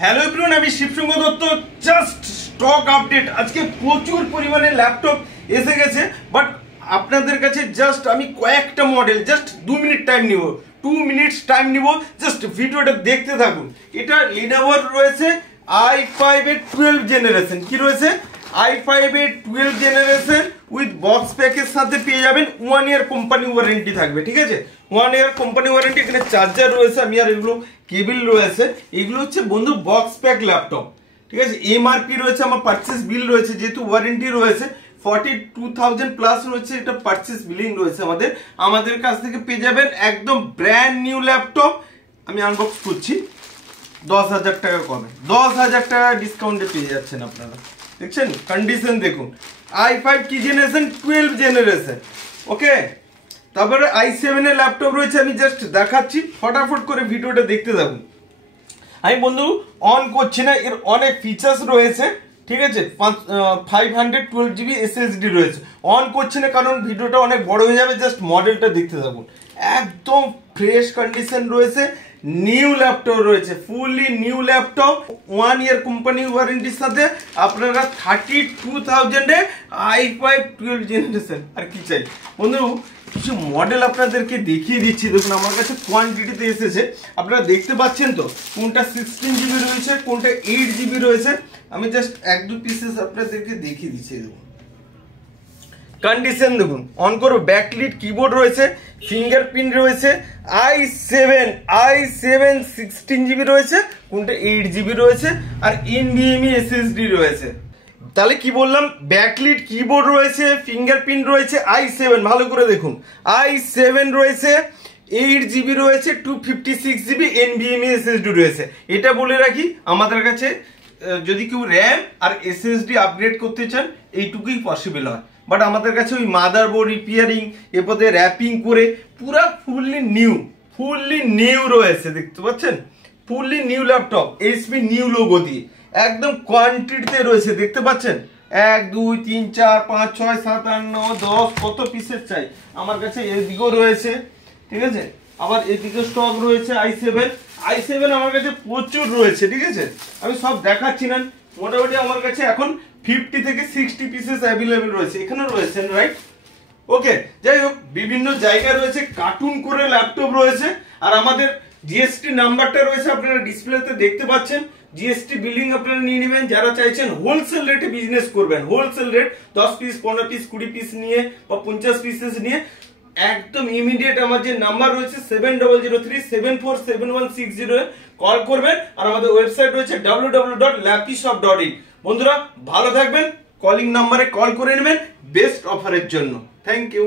Hello everyone, আমি Shibsanga Dutta. Just stock update. আজকে প্রচুর পরিমাণে ল্যাপটপ এসে গেছে, বাট আপনাদের কাছে জাস্ট আমি কয়েকটা মডেল জাস্ট 2 মিনিট টাইম নিব, 2 মিনিটস টাইম নিব, জাস্ট ভিডিওটা দেখতে থাকুন। এটা লিনোভোর রয়েছে i5 এর 12 জেনারেশন। কি রয়েছে? i5 এর 12 জেনারেশন উইথ বক্স প্যাকের সাথে পেয়ে যাবেন 1 ইয়ার কোম্পানি ওয়ারেন্টি থাকবে। ঠিক আছে, 1 ইয়ার কোম্পানি ওয়ারেন্টি। এখানে চার্জার রয়েছে, আমি আর এগুলো কেবল রয়েছে। এগুলো হচ্ছে বন্ধু বক্স প্যাক ল্যাপটপ। ঠিক আছে, এমআরপি রয়েছে, আমার পারচেস বিল রয়েছে, যেহেতু ওয়ারেন্টি রয়েছে 42,000 প্লাস রয়েছে। এটা পারচেস বিলিং রয়েছে আমাদের কাছ থেকে পেয়ে যাবেন একদম ব্র্যান্ড নিউ ল্যাপটপ। আমি আনবক্স করছি। 10,000 টাকা কমে, 10,000 টাকা ডিসকাউন্টে পেয়ে যাচ্ছেন আপনারা। দেখছেন কন্ডিশন দেখুন। i5 কি জেনারেশন? 12 জেনারেশন। ওকে, তারপরে i7 এর ল্যাপটপ রয়েছে, আমি জাস্ট দেখাচ্ছি, ফটাফট করে ভিডিওটা দেখতে থাকুন। আমি বন্ধু অন করছি না, এর অনেক ফিচার্স রয়েছে। ঠিক আছে, 512 জিবি এসএসডি রয়েছে। অন করছি না কারণ ভিডিওটা অনেক বড় হয়ে যাবে, জাস্ট মডেলটা দেখতে থাকুন। একদম ফ্রেশ কন্ডিশন রয়েছে, নিউ ল্যাপটপ রয়েছে, ফুললি নিউ ল্যাপটপ, 1 ইয়ার কোম্পানি ওয়ারেন্টির সাথে আপনারা 32,000 এ i5 12 জেনারেশন। আর কি চাই বন্ধু? কিছু মডেল আপনাদেরকে দেখিয়ে দিচ্ছি। দেখুন আমার কাছে কোয়ান্টিটিতে এসেছে, আপনারা দেখতে পাচ্ছেন তো, কোনটা 16 জিবি রয়েছে, কোনটা 8 জিবি রয়েছে। আমি জাস্ট 1-2 পিসেস আপনাদেরকে দেখিয়ে দিচ্ছি। দেখুন কন্ডিশন দেখুন, অন করো। ব্যাকলিট কিবোর্ড রয়েছে, ফিঙ্গারপ্রিন্ট রয়েছে। i7 16 জিবি রয়েছে, কোনটা 8 জিবি রয়েছে, আর NVMe SSD রয়েছে। তাহলে কি বললাম? ব্যাকলিট কিবোর্ড রয়েছে, ফিঙ্গারপ্রিন্ট রয়েছে। i7 ভালো করে দেখুন, i7 রয়েছে, 8 জিবি রয়েছে, 256 জিবি NVMe SSD রয়েছে। এটা বলে রাখি, আমাদের কাছে যদি কেউ র্যাম আর SSD আপগ্রেড করতে চান এইটুকুই পসিবল হয়, বাট আমাদের কাছে ওই মাদারবোর্ড রিপেয়ারিং, এরপরে র্যাপিং করে পুরা ফুললি নিউ রয়েছে। দেখতে পাচ্ছেন fully new laptop, HP new logo দিয়ে একদম কোয়ান্টিটিতে রয়েছে। দেখতে পাচ্ছেন 1 2 3 4 5 6 7 8 9 10 কত পিসের চাই আমার কাছে। এদিকেও রয়েছে, ঠিক আছে, আবার এদিকে স্টক রয়েছে। i7 আমার কাছে প্রচুর রয়েছে। ঠিক আছে, আমি সব দেখাচ্ছি না, মোটামুটি আমার কাছে এখন 50 থেকে 60 পিসেস অ্যাভেলেবেল রয়েছে। এখানে রয়েছে, রাইট? ওকে, যাই হোক, বিভিন্ন জায়গায় রয়েছে, কার্টুন করে ল্যাপটপ রয়েছে। আর আমাদের জিএসটি নাম্বারটা রয়েছে, আপনারা ডিসপ্লেতে দেখতে পাচ্ছেন। জিএসটি বিলিং আপনারা নিয়ে নেবেন। যারা চাইছেন হোলসেল রেটে বিজনেস করবেন, wholesale rate 10 piece 15 piece 20 piece নিয়ে বা 50 পিসেস নিয়ে, একদম ইমিডিয়েট আমার যে নাম্বার রয়েছে 7003747160 কল করবেন। আর আমাদের ওয়েবসাইট রয়েছে www.lapishop.in। বন্ধুরা ভালো থাকবেন, কলিং নাম্বারে কল করে নেবেন বেস্ট অফারের জন্য। Thank you.